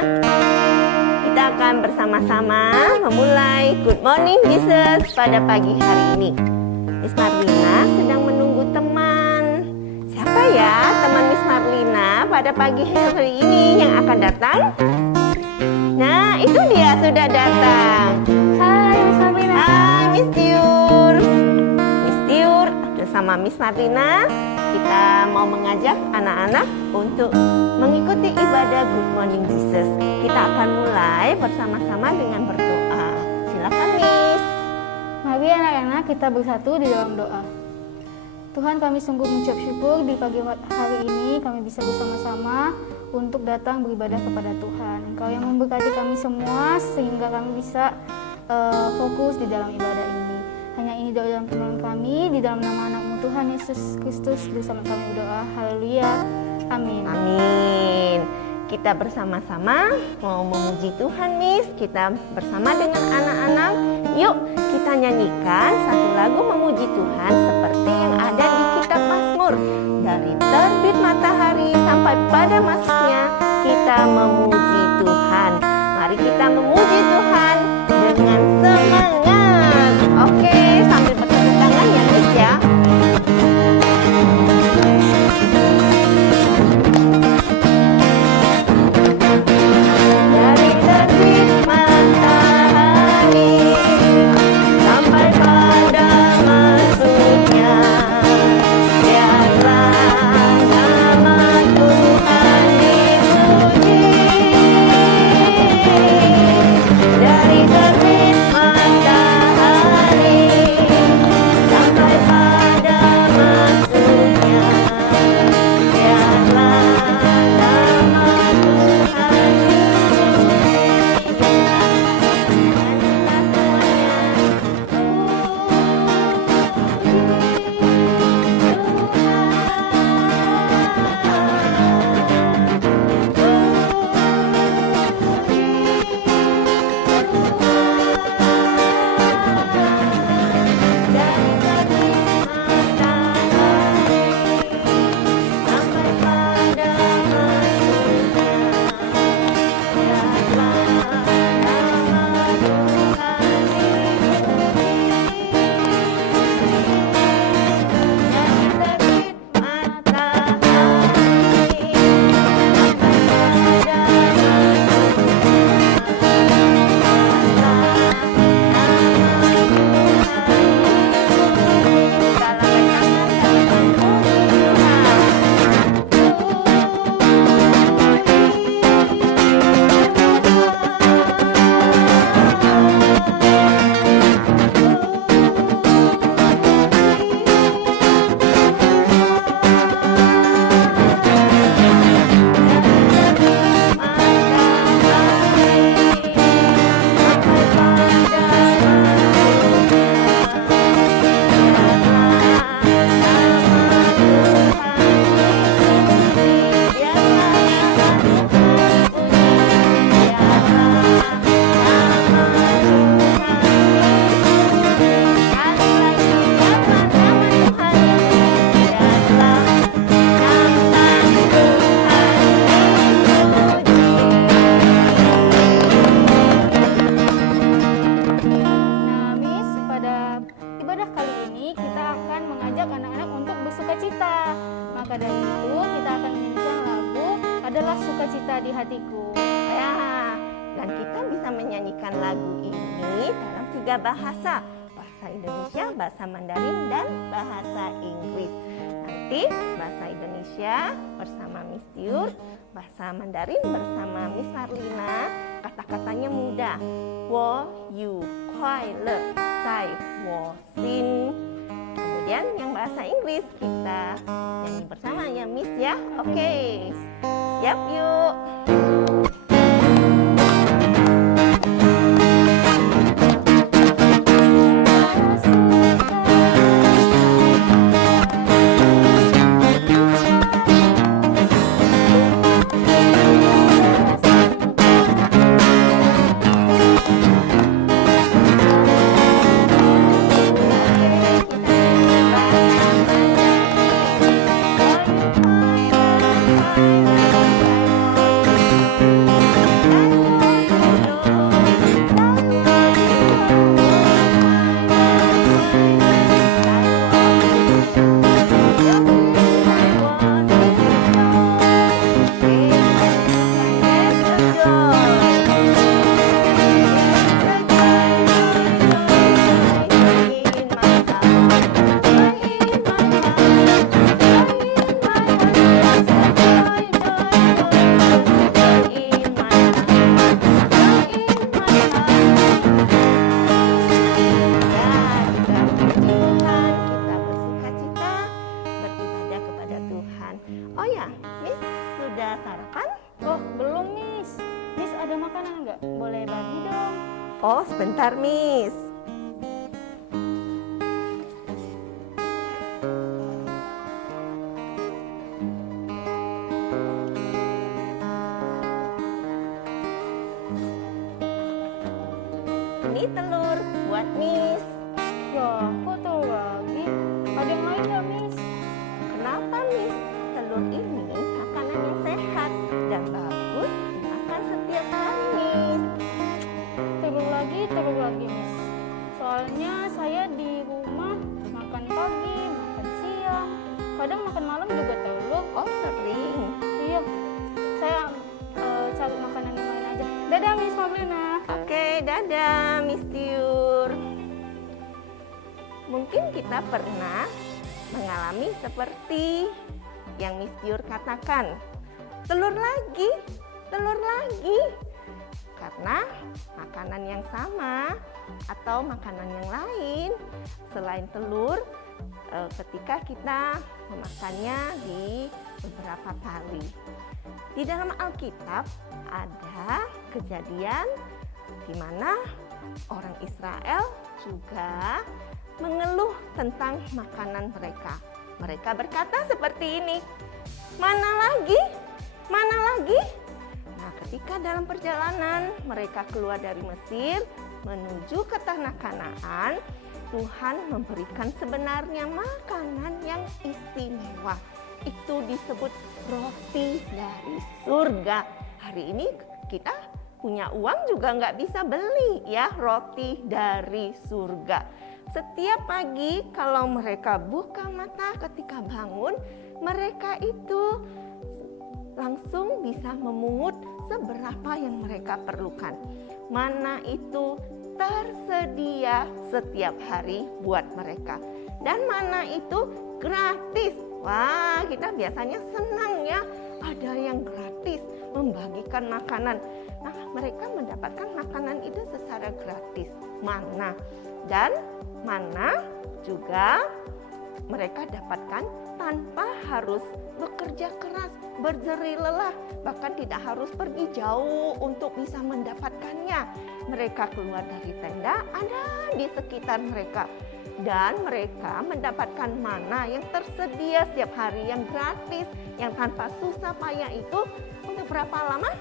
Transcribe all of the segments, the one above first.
Kita akan bersama-sama memulai Good Morning Jesus pada pagi hari ini. Miss Marlina sedang menunggu teman. Siapa ya teman Miss Marlina pada pagi hari ini yang akan datang? Nah, itu dia sudah datang. Hai Miss Marlina. Hai Miss Tiur. Miss Tiur bersama Miss Marlina, kita mau mengajak anak-anak untuk mengikuti ibadah Good Morning Jesus. Kita akan mulai bersama-sama dengan berdoa. Silakan Miss. Mari anak-anak kita bersatu di dalam doa. Tuhan, kami sungguh mengucap syukur di pagi hari ini kami bisa bersama-sama untuk datang beribadah kepada Tuhan. Engkau yang memberkati kami semua sehingga kami bisa fokus di dalam ibadah ini. Hanya ini doa dalam firman kami, di dalam nama anak-Mu Tuhan Yesus Kristus bersama kami berdoa. Haleluya. Amin. Amin. Kita bersama-sama mau memuji Tuhan, Miss. Kita bersama dengan anak-anak. Yuk kita nyanyikan satu lagu memuji Tuhan seperti yang ada di kitab Mazmur. Dari terbit matahari sampai pada masuknya, kita memuji Tuhan. Mari kita memuji Tuhan dengan semangat. Oke, sambil bertepuk tangan ya Miss ya. Dari terbit matahari sampai pada masuknya, biarlah nama Tuhan dipuji. Dari terbit matahari sampai pada masuknya, biarlah nama Tuhan Sukacita di hatiku. Ya, dan kita bisa menyanyikan lagu ini dalam 3 bahasa. Bahasa Indonesia, bahasa Mandarin, dan bahasa Inggris. Nanti bahasa Indonesia bersama Miss Tiur, bahasa Mandarin bersama Miss Marlina. Kata-katanya mudah. Wo yu kuai le zai wo xin. Kemudian yang bahasa Inggris kita nyanyi bersama ya Miss ya. Oke. Siap yuk. ada makanan nggak? Boleh bagi dong. Oh, sebentar, Miss. Ini telur buat Miss. Ya, kok telur lagi? Ada yang lain nggak, Miss? Kenapa, Miss? Telur ini makanan yang sehat dan bagus dimakan setiap hari, Miss. Telur lagi, Miss. Soalnya saya di rumah makan pagi, makan siang, kadang makan malam juga telur. Oh, sering. Iya, saya cari makanan yang lain aja. Dadah, Miss Mablina. Oke, dadah, Miss Tiur. Mungkin kita pernah mengalami seperti yang Miss Tiur katakan. Telur lagi, telur lagi. Karena makanan yang sama atau makanan yang lain selain telur, ketika kita memakannya di beberapa kali. Di dalam Alkitab ada kejadian di mana orang Israel juga mengeluh tentang makanan mereka. Mereka berkata seperti ini, "Mana lagi? Mana lagi?" Nah, ketika dalam perjalanan mereka keluar dari Mesir menuju ke tanah Kanaan, Tuhan memberikan sebenarnya makanan yang istimewa. Itu disebut roti dari surga. Hari ini kita punya uang juga nggak bisa beli ya roti dari surga. Setiap pagi kalau mereka buka mata ketika bangun, mereka itu langsung bisa memungut seberapa yang mereka perlukan. Mana itu tersedia setiap hari buat mereka. Dan mana itu gratis. Wah, kita biasanya senang ya, ada yang gratis membagikan makanan. Nah, mereka mendapatkan makanan itu secara gratis. Mana? Dan mana juga mereka dapatkan tanpa harus bekerja keras, berjerih lelah, bahkan tidak harus pergi jauh untuk bisa mendapatkannya. Mereka keluar dari tenda, ada di sekitar mereka. Dan mereka mendapatkan mana yang tersedia setiap hari, yang gratis, yang tanpa susah payah itu untuk berapa lama?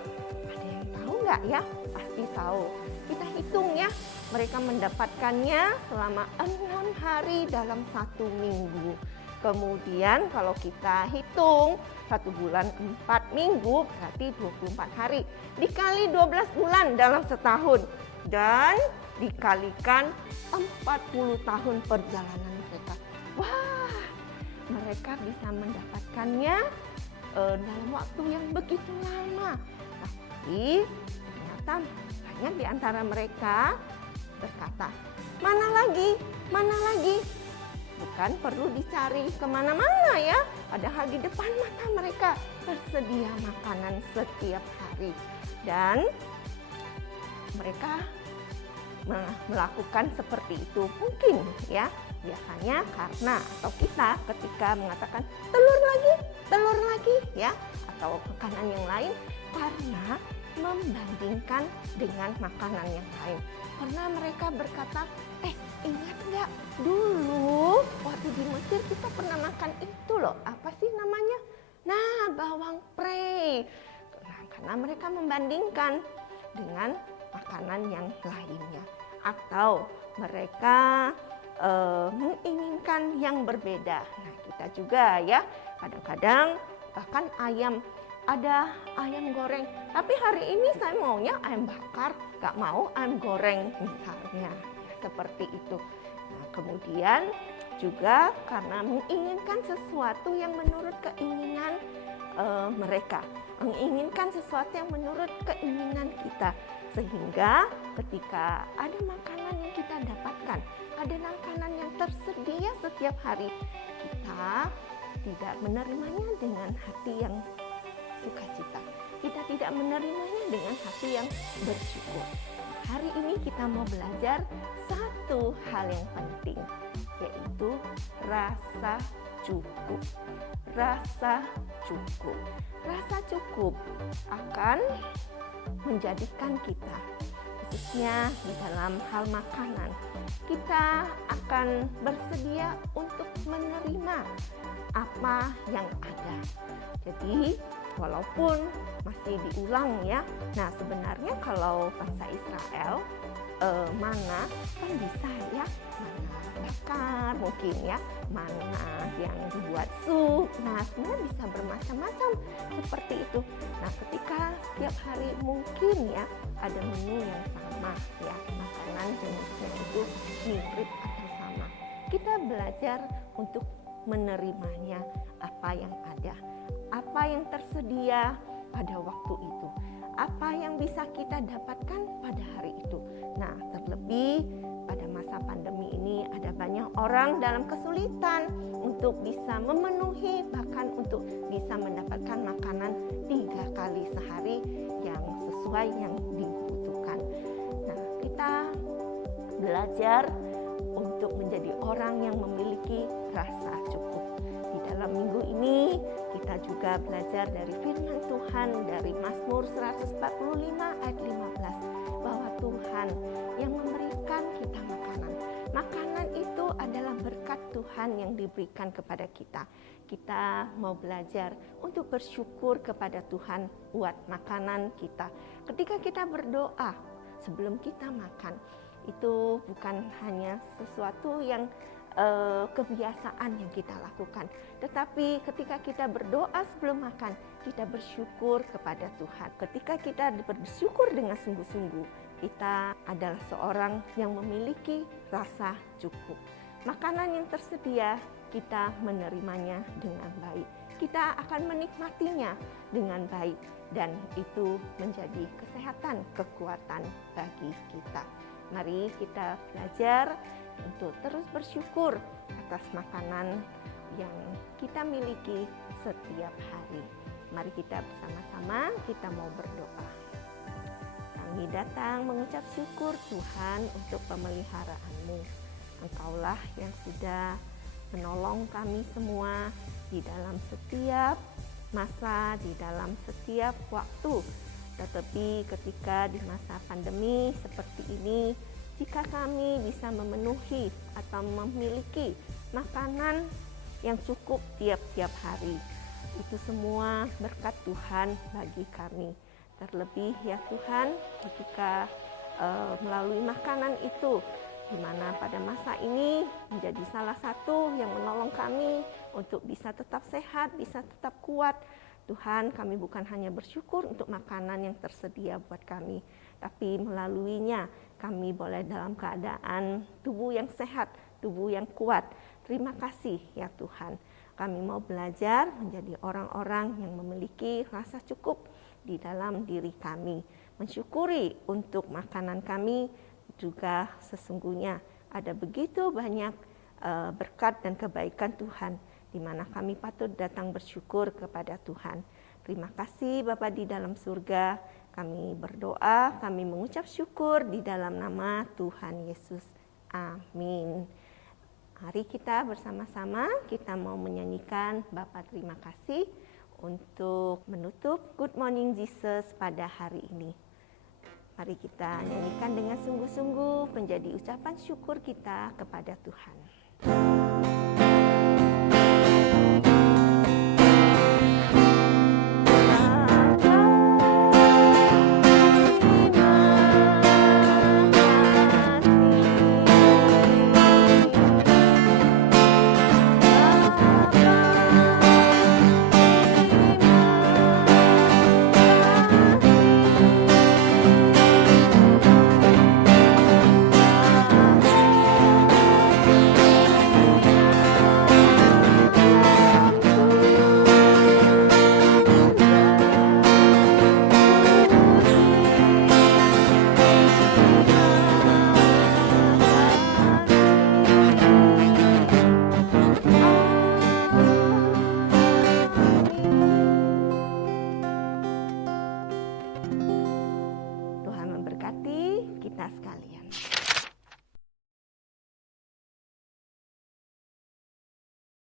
Ada yang tahu nggak ya? Pasti tahu. Kita hitung ya, mereka mendapatkannya selama 6 hari dalam 1 minggu. Kemudian kalau kita hitung 1 bulan 4 minggu berarti 24 hari. Dikali 12 bulan dalam setahun. Dan dikalikan 40 tahun perjalanan mereka. Wah, mereka bisa mendapatkannya dalam waktu yang begitu lama. Tapi ternyata banyak di antara mereka berkata, "Mana lagi? Mana lagi?" Bukan perlu dicari kemana-mana ya, padahal di depan mata mereka tersedia makanan setiap hari. Dan mereka melakukan seperti itu mungkin ya, biasanya karena atau kita ketika mengatakan telur lagi ya, atau makanan yang lain karena membandingkan dengan makanan yang lain. Pernah mereka berkata, ingat nggak dulu waktu di Mesir kita pernah makan itu loh, apa sih namanya? Nah, bawang prei. Nah, karena mereka membandingkan dengan makanan yang lainnya. Atau mereka menginginkan yang berbeda. Nah, kita juga ya, kadang-kadang bahkan ada ayam goreng, tapi hari ini saya maunya ayam bakar, gak mau ayam goreng misalnya, seperti itu. Nah, kemudian juga karena menginginkan sesuatu yang menurut keinginan mereka, menginginkan sesuatu yang menurut keinginan kita, sehingga ketika ada makanan yang kita dapatkan, ada makanan yang tersedia setiap hari, kita tidak menerimanya dengan hati yang sukacita. Kita tidak menerimanya dengan hati yang bersyukur. Hari ini kita mau belajar satu hal yang penting, yaitu rasa cukup. Rasa cukup. Rasa cukup akan menjadikan kita, khususnya di dalam hal makanan, kita akan bersedia untuk menerima apa yang ada. Jadi walaupun masih diulang ya, nah sebenarnya kalau bangsa Israel mana kan bisa ya, mana bakar mungkin ya, mana yang dibuat sup, nah sebenarnya bisa bermacam-macam seperti itu. Nah ketika setiap hari mungkin ya ada menu yang sama ya, makanan jenisnya itu mirip atau sama, kita belajar untuk menerimanya apa yang ada, apa yang tersedia pada waktu itu, apa yang bisa kita dapatkan pada hari itu. Nah, terlebih pada masa pandemi ini ada banyak orang dalam kesulitan untuk bisa memenuhi, bahkan untuk bisa mendapatkan makanan 3 kali sehari yang sesuai yang dibutuhkan. Nah, kita belajar untuk menjadi orang yang memiliki rasa cukup. Di dalam minggu ini kita juga belajar dari firman Tuhan dari Mazmur 145 ayat 15 bahwa Tuhan yang memberikan kita makanan. Makanan itu adalah berkat Tuhan yang diberikan kepada kita. Kita mau belajar untuk bersyukur kepada Tuhan buat makanan kita. Ketika kita berdoa sebelum kita makan, itu bukan hanya sesuatu yang kebiasaan yang kita lakukan, tetapi ketika kita berdoa sebelum makan, kita bersyukur kepada Tuhan. Ketika kita bersyukur dengan sungguh-sungguh, kita adalah seorang yang memiliki rasa cukup. Makanan yang tersedia, kita menerimanya dengan baik. Kita akan menikmatinya dengan baik, dan itu menjadi kesehatan, kekuatan bagi kita. Mari kita belajar untuk terus bersyukur atas makanan yang kita miliki setiap hari. Mari kita bersama-sama, kita mau berdoa. Kami datang mengucap syukur Tuhan untuk pemeliharaan-Mu. Engkaulah yang sudah menolong kami semua di dalam setiap masa, di dalam setiap waktu. Tetapi ketika di masa pandemi seperti ini, jika kami bisa memenuhi atau memiliki makanan yang cukup tiap-tiap hari, itu semua berkat Tuhan bagi kami. Terlebih ya Tuhan, ketika melalui makanan itu, di mana pada masa ini menjadi salah satu yang menolong kami untuk bisa tetap sehat, bisa tetap kuat. Tuhan, kami bukan hanya bersyukur untuk makanan yang tersedia buat kami, tapi melaluinya kami boleh dalam keadaan tubuh yang sehat, tubuh yang kuat. Terima kasih ya Tuhan. Kami mau belajar menjadi orang-orang yang memiliki rasa cukup di dalam diri kami. Mensyukuri untuk makanan kami, juga sesungguhnya ada begitu banyak berkat dan kebaikan Tuhan, di mana kami patut datang bersyukur kepada Tuhan. Terima kasih Bapa di dalam surga. Kami berdoa, kami mengucap syukur di dalam nama Tuhan Yesus. Amin. Mari kita bersama-sama, kita mau menyanyikan Bapa terima kasih untuk menutup Good Morning Jesus pada hari ini. Mari kita nyanyikan dengan sungguh-sungguh menjadi ucapan syukur kita kepada Tuhan.